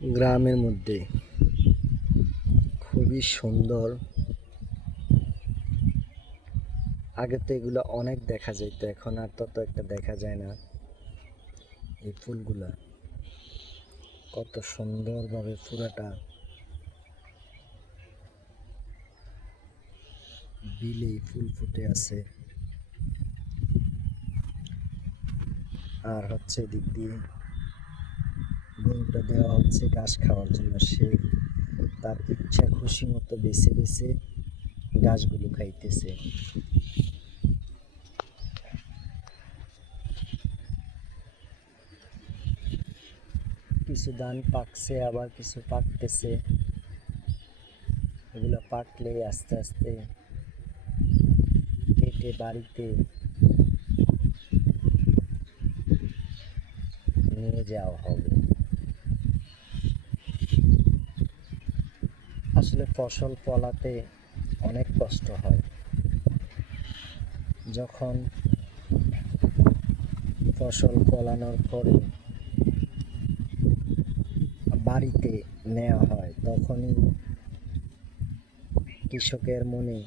গ্রামের মধ্যে। খুবই সুন্দর। আগে তো এগুলো অনেক দেখা যেত এখন আর তত একটা দেখা যায় না। এই ফুলগুলা কত সুন্দরভাবে পুরাটা বিলেই ফুল ফুটে আছে। আর হচ্ছে এদিক দিয়ে গরুটা দেওয়া হচ্ছে ঘাস খাওয়ার জন্য। সে তার ইচ্ছা খুশি মতো বেছে বেছে ঘাসগুলো খাইতেছে। কিছু ধান পাকছে, আবার কিছু পাকতেছে। এগুলো পাকলে আস্তে আস্তে কেটে বাড়িতে নিয়ে যাওয়া হবে। আসলে ফসল ফলাতে অনেক কষ্ট হয়। যখন ফসল ফলানোর পরে বাড়িতে নেওয়া হয়, তখনই কৃষকের মনে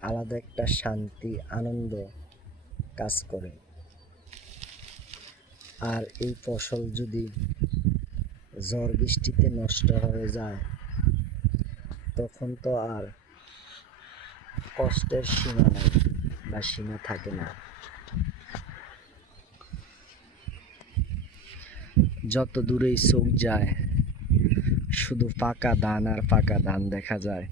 আলাদা একটা শান্তি, আনন্দ কাজ করে। আর এই ফসল যদি ঝড় বৃষ্টিতে নষ্ট হয়ে যায় তখন তো আর কষ্টের সীমা নেই বা সীমা থাকে না। যত দূরেই চোখ যায়, শুধু পাকা ধান আর পাকা ধান দেখা যায়।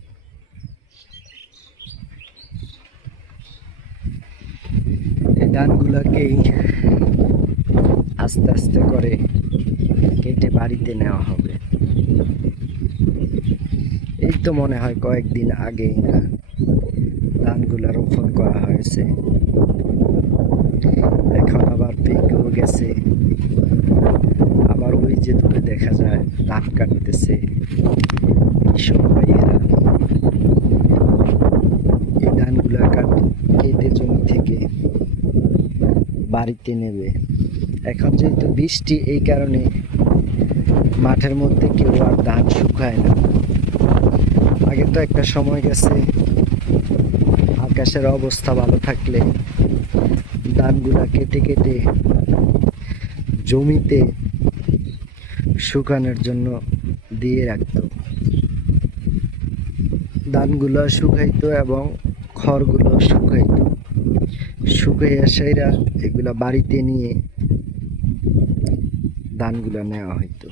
এই ধানগুলোকেই আস্তে আস্তে করে কেটে বাড়িতে নেওয়া হবে। এই তো মনে হয় কয়েকদিন আগেই না ধানগুলো রোপণ করা হয়েছে। এখন আবার পেকেও গেছে। আবার ওই যে দূরে দেখা যায় ধান কাটতেছে। এই ধানগুলা কাট কেটে জমি থেকে বাড়িতে নেবে। এখন যেহেতু বৃষ্টি, এই কারণে মাঠের মধ্যে কেউ আর ধান শুকায় না। আগে তো একটা সময় গেছে, আকাশের অবস্থা ভালো থাকলে ধানগুলা কেটে কেটে জমিতে শুকানোর জন্য দিয়ে রাখতো। ধানগুলো শুকাইতো এবং খড়গুলো শুকাইতো। শুকাইয়া সেইরা এগুলো বাড়িতে নিয়ে ধানগুলো নেওয়া হইতো।